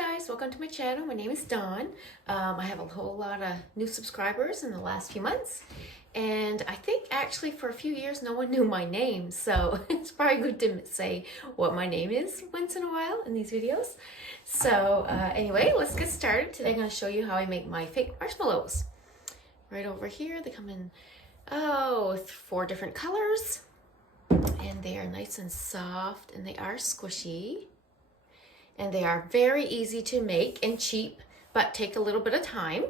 guys, welcome to my channel. My name is Dawn. I have a whole lot of new subscribers in the last few months, and I think actually for a few years no one knew my name, so it's probably good to say what my name is once in a while in these videos. So anyway, let's get started. Today I'm going to show you how I make my fake marshmallows. Right over here, they come in 4 different colors, and they are nice and soft, and they are squishy. And they are very easy to make and cheap, but take a little bit of time.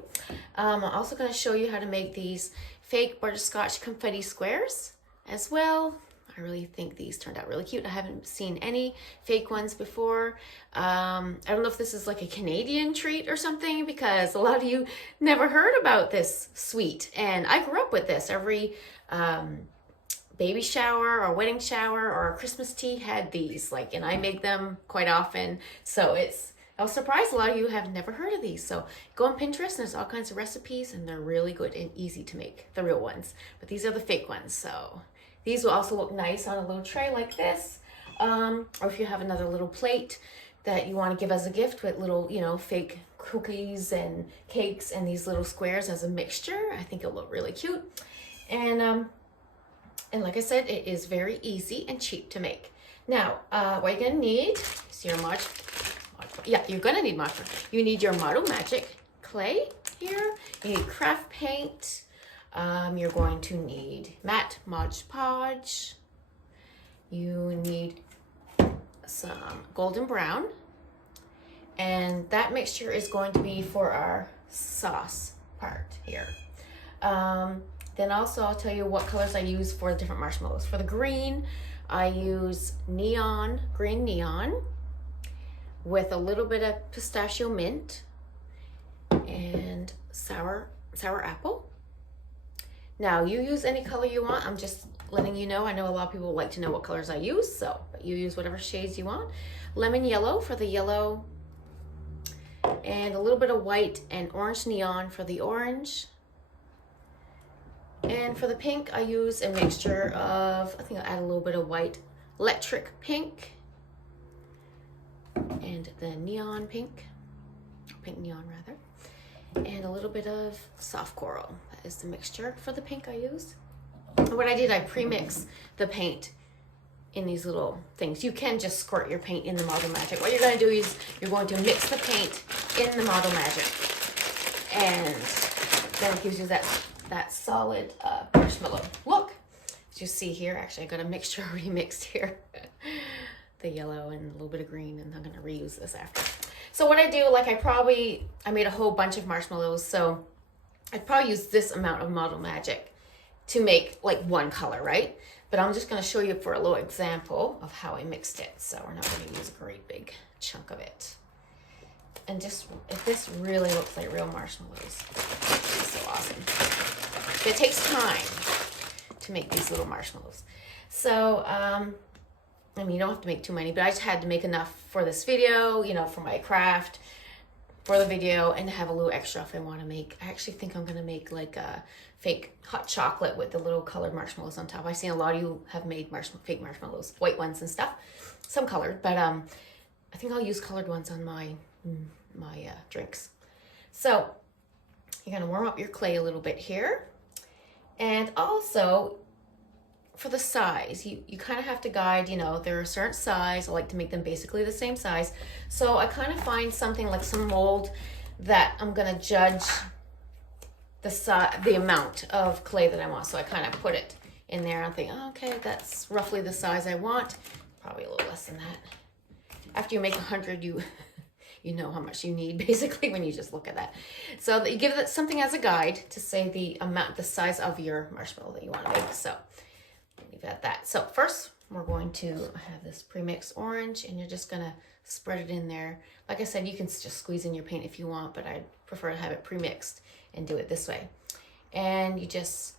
I'm also going to show you how to make these fake butterscotch confetti squares as well. I really think these turned out really cute. I haven't seen any fake ones before. I don't know if this is like a Canadian treat or something, because a lot of you never heard about this sweet. And I grew up with this. Every baby shower or wedding shower or Christmas tea had these, and I make them quite often. So I was surprised a lot of you have never heard of these. So go on Pinterest and there's all kinds of recipes, and they're really good and easy to make, the real ones. But these are the fake ones. So these will also look nice on a little tray like this. Or if you have another little plate that you want to give as a gift with little, fake cookies and cakes and these little squares as a mixture, I think it'll look really cute. And like I said, it is very easy and cheap to make. Now, what you're gonna need is your modge. Yeah, you're gonna need modge. You need your Model Magic clay here. You need craft paint. You're going to need matte Modge Podge. You need some golden brown. And that mixture is going to be for our sauce part here. Then also I'll tell you what colors I use for the different marshmallows. For the green, I use green neon with a little bit of pistachio mint and sour apple. Now you use any color you want. I'm just letting you know. I know a lot of people like to know what colors I use, but you use whatever shades you want. Lemon yellow for the yellow, and a little bit of white and orange neon for the orange. And for the pink, I use a mixture of, I think I'll add a little bit of white electric pink and the neon pink neon rather, and a little bit of soft coral. That is the mixture for the pink I use. What I did, I pre-mix the paint in these little things. You can just squirt your paint in the Model Magic. What you're going to do is you're going to mix the paint in the Model Magic, and then it gives you that solid marshmallow look. As you see here, actually I got a mixture already mixed here. The yellow and a little bit of green, and I'm gonna reuse this after. So what I do, I made a whole bunch of marshmallows, so I'd probably use this amount of Model Magic to make like one color, right? But I'm just gonna show you for a little example of how I mixed it. So we're not gonna use a great big chunk of it. And just, if this really looks like real marshmallows, it's so awesome. It takes time to make these little marshmallows. So, you don't have to make too many, but I just had to make enough for this video, for my craft, for the video, and to have a little extra if I want to make. I actually think I'm going to make like a fake hot chocolate with the little colored marshmallows on top. I've seen a lot of you have made fake marshmallows, white ones and stuff, some colored, but I think I'll use colored ones on my drinks. So you're going to warm up your clay a little bit here. And also, for the size, you kind of have to guide, they're a certain size. I like to make them basically the same size. So I kind of find something like some mold that I'm going to judge the amount of clay that I want. So I kind of put it in there and think, oh, okay, that's roughly the size I want. Probably a little less than that. After you make 100, you know how much you need, basically, when you just look at that. So you give it something as a guide to say the size of your marshmallow that you want to make. So leave it at that. So first, we're going to have this pre-mixed orange, and you're just going to spread it in there. Like I said, you can just squeeze in your paint if you want, but I prefer to have it pre-mixed and do it this way. And you just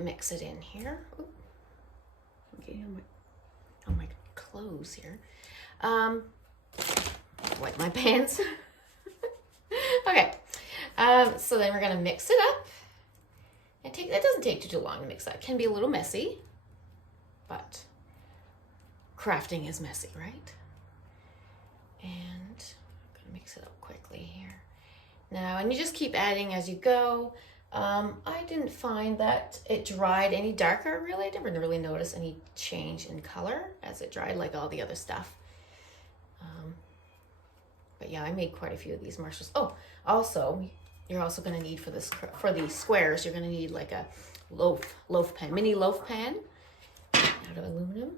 mix it in here. Ooh. Okay, on my clothes here. Wipe my pants. Okay, so then we're gonna mix it up. That doesn't take too long to mix that. It can be a little messy, but crafting is messy, right? And I'm gonna mix it up Now, and you just keep adding as you go. I didn't find that it dried any darker, really. I didn't really notice any change in color as it dried like all the other stuff. But yeah, I made quite a few of these marshmallows. Oh, also, you're also going to need for these squares, you're going to need like a loaf pan, mini loaf pan out of aluminum.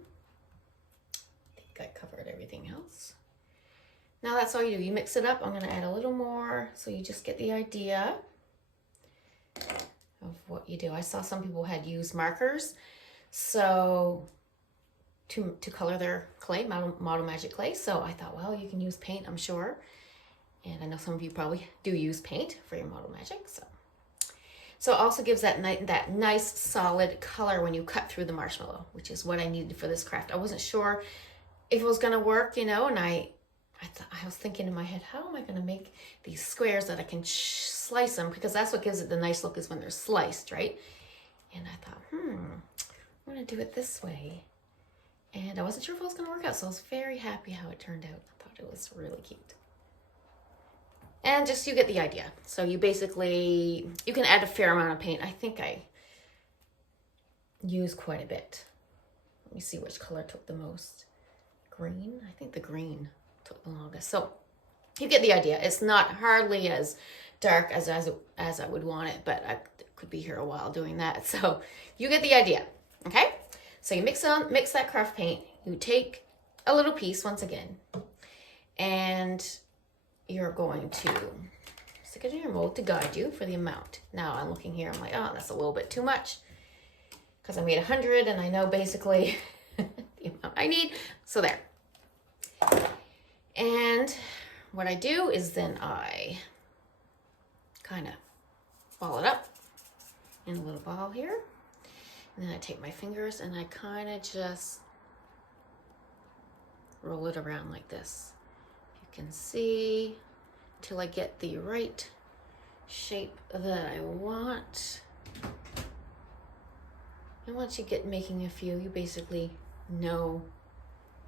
I think I covered everything else. Now that's all you do. You mix it up. I'm going to add a little more so you just get the idea of what you do. I saw some people had used markers so to color their clay, Model Magic clay. So I thought, well, you can use paint, I'm sure. And I know some of you probably do use paint for your Model Magic. So it also gives that nice solid color when you cut through the marshmallow, which is what I needed for this craft. I wasn't sure if it was going to work, you know, and I was thinking in my head, how am I going to make these squares that I can slice them? Because that's what gives it the nice look, is when they're sliced, right? And I thought, I'm going to do it this way. And I wasn't sure if it was going to work out, so I was very happy how it turned out. I thought it was really cute. And just, you get the idea. So you basically, you can add a fair amount of paint. I think I used quite a bit. Let me see which color took the most. Green? I think the green took the longest. So you get the idea. It's not hardly as dark as I would want it, but I could be here a while doing that. So you get the idea, okay? So you mix that craft paint. You take a little piece once again, and you're going to stick it in your mold to guide you for the amount. Now I'm looking here, I'm like, oh, that's a little bit too much, because I made 100 and I know basically the amount I need. So there. And what I do is then I kind of ball it up in a little ball here. And then I take my fingers and I kind of just roll it around like this. You can see, until I get the right shape that I want. And once you get making a few, you basically know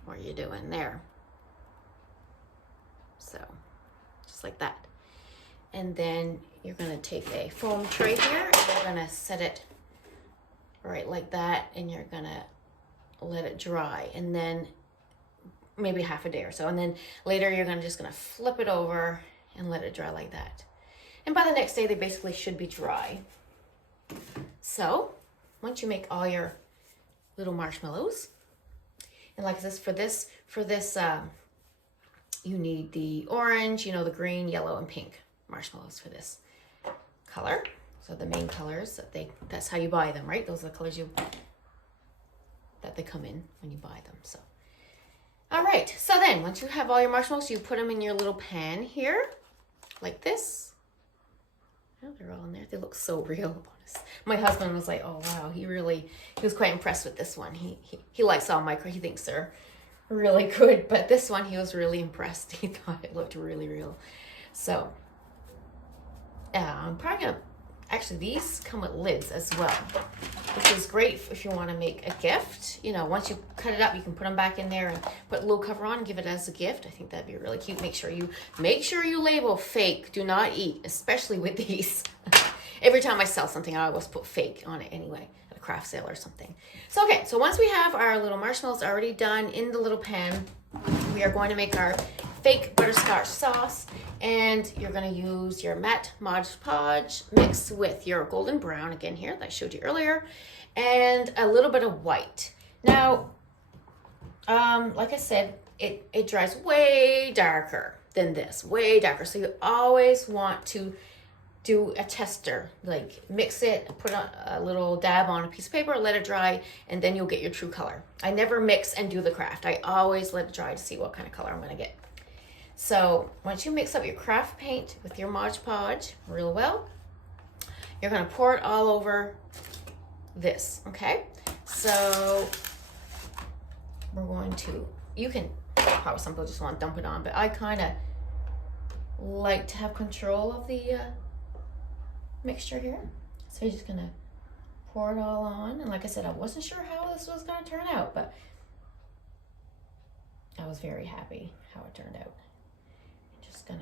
what you're doing there. So, just like that. And then you're gonna take a foam tray here and you're gonna set it right like that, and you're gonna let it dry, and then maybe half a day or so, and then later you're just gonna flip it over and let it dry like that. And by the next day they basically should be dry. So once you make all your little marshmallows, and like this, for this you need the orange, you know, the green, yellow, and pink marshmallows for this color. So the main colors, that's how you buy them, right? Those are the colors that they come in when you buy them. So, all right. So then once you have all your marshmallows, you put them in your little pan here, like this. Oh, they're all in there. They look so real. My husband was like, oh wow, he was quite impressed with this one. He likes all micro. He thinks they're really good, but this one he was really impressed. He thought it looked really real. So I'm probably gonna. Actually, these come with lids as well, which is great if you want to make a gift. You know, once you cut it up, you can put them back in there and put a little cover on and give it as a gift. I think that'd be really cute. Make sure you label fake, do not eat, especially with these. Every time I sell something, I always put fake on it anyway, at a craft sale or something. So, okay, so once we have our little marshmallows already done in the little pan, we are going to make our fake butterscotch sauce, and you're going to use your matte Modge Podge mixed with your golden brown again here that I showed you earlier, and a little bit of white. Now, like I said, it dries way darker than this, way darker. So you always want to do a tester, like mix it, put a little dab on a piece of paper, let it dry, and then you'll get your true color. I never mix and do the craft. I always let it dry to see what kind of color I'm gonna get. So once you mix up your craft paint with your Modge Podge real well, you're gonna pour it all over this, okay? So we're going to, you can, probably some people just want to dump it on, but I kind of like to have control of the mixture here. So you're just gonna pour it all on, and like I said, I wasn't sure how this was gonna turn out, but I was very happy how it turned out. I'm just gonna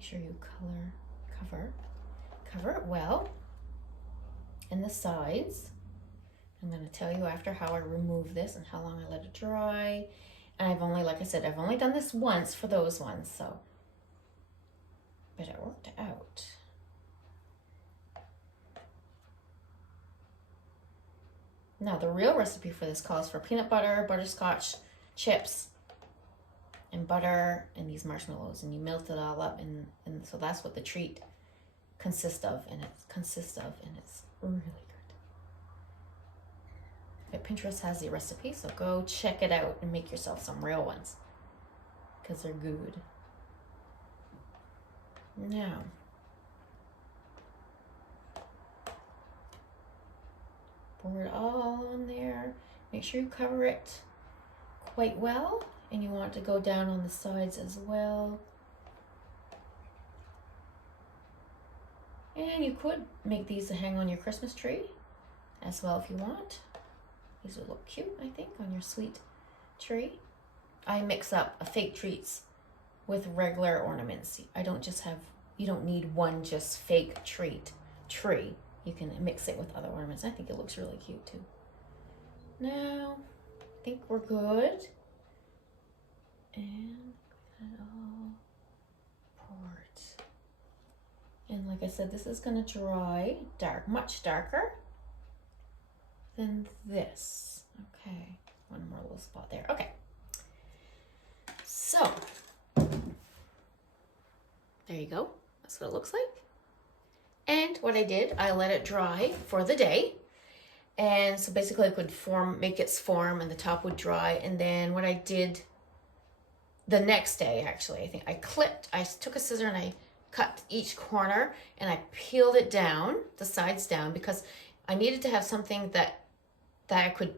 Make sure you cover it well. And the sides. I'm going to tell you after how I remove this and how long I let it dry. And I've only, like I said, I've only done this once for those ones, so. But it worked out. Now the real recipe for this calls for peanut butter, butterscotch, chips, and butter, and these marshmallows, and you melt it all up, and so that's what the treat consists of, and it's really good. But Pinterest has the recipe, so go check it out and make yourself some real ones, because they're good. Now, pour it all on there. Make sure you cover it quite well, and you want it to go down on the sides as well. And you could make these to hang on your Christmas tree as well if you want. These would look cute, I think, on your sweet tree. I mix up fake treats with regular ornaments. I don't just have, you don't need one just fake tree. You can mix it with other ornaments. I think it looks really cute too. Now, I think we're good. And that all poured. And like I said, this is gonna dry much darker than this. Okay, one more little spot there. Okay, so there you go. That's what it looks like. And what I did, I let it dry for the day. And so basically it would make its form, and the top would dry. And then what I did the next day, actually, I think I took a scissor and I cut each corner and I peeled it down, the sides down, because I needed to have something that I could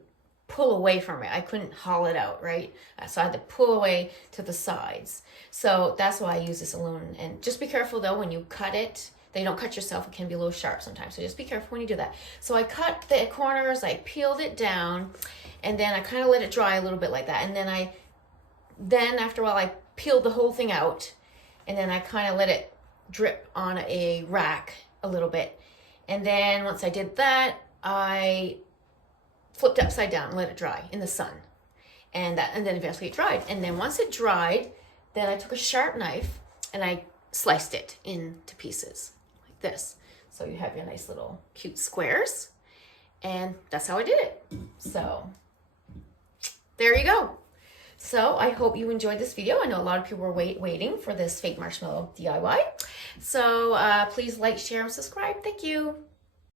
pull away from it. I couldn't haul it out, right? So I had to pull away to the sides. So that's why I use this alone. And just be careful though, when you cut it, that you don't cut yourself. It can be a little sharp sometimes. So just be careful when you do that. So I cut the corners, I peeled it down, and then I kind of let it dry a little bit like that. And then after a while, I peeled the whole thing out, and then I kind of let it drip on a rack a little bit. And then once I did that, I flipped it upside down and let it dry in the sun. And then eventually it dried. And then once it dried, then I took a sharp knife and I sliced it into pieces like this. So you have your nice little cute squares. And that's how I did it. So there you go. So I hope you enjoyed this video. I know a lot of people were waiting for this fake marshmallow DIY. So please like, share, and subscribe. Thank you.